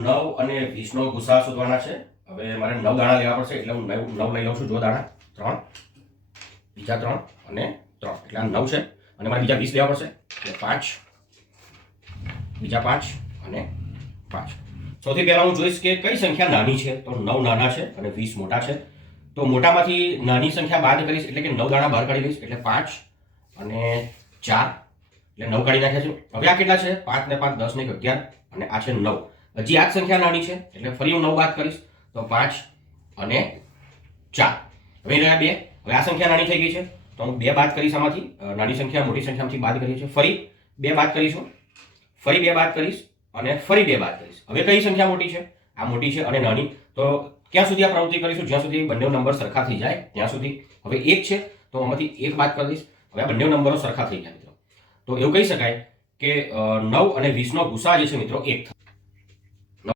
9 અને 20 નો ગુસા શોધવાના છે. હવે મારે 9 દાણા લેવા પડશે એટલે હું 9 લઈ લઉં છું. જો દાણા 3, બીજા 3 અને 3 એટલે આ 9 છે. અને મારે બીજા 20 લેવા પડશે એટલે 5, બીજા 5 અને 5. સૌથી પહેલા હું જોઈશ કે કઈ સંખ્યા નાની છે. તો 9 નાના છે અને 20 મોટા છે. તો મોટામાંથી નાની સંખ્યા બાદ કરીશ એટલે કે 9 દાણા બહાર કાઢી લઈશ એટલે 5 અને 4 એટલે 9 કાઢી નાખ્યા છે. હવે આ કેટલા છે? 5 ને 5 10 ને 11 અને આ છે 9. હજી આ જ સંખ્યા નાની છે એટલે ફરી હું 9 બાદ કરીશ તો 5 અને 4. હવે રહ્યા 2. હવે આ સંખ્યા નાની થઈ ગઈ છે તો હું 2 બાદ કરીશ. આમાંથી નાની સંખ્યા મોટી સંખ્યામાંથી બાદ કરીએ છીએ. ફરી 2 બાદ કરીશું, ફરી 2 બાદ કરીશ અને ફરી 2 બાદ કરીશ. હવે કઈ સંખ્યા મોટી છે? આ મોટી છે અને નાની. તો ક્યાં સુધી આ પ્રવૃત્તિ કરીશું? જ્યાં સુધી બંને નંબર સરખા થઈ જાય ત્યાં સુધી. હવે 1 છે તો આમાંથી 1 બાદ કરી દઈશ. હવે આ બંને નંબરો સરખા થઈ ગયા મિત્રો. તો એવું કહી શકાય કે 9 અને 20 નો ગુસા જે છે મિત્રો 1 થાય.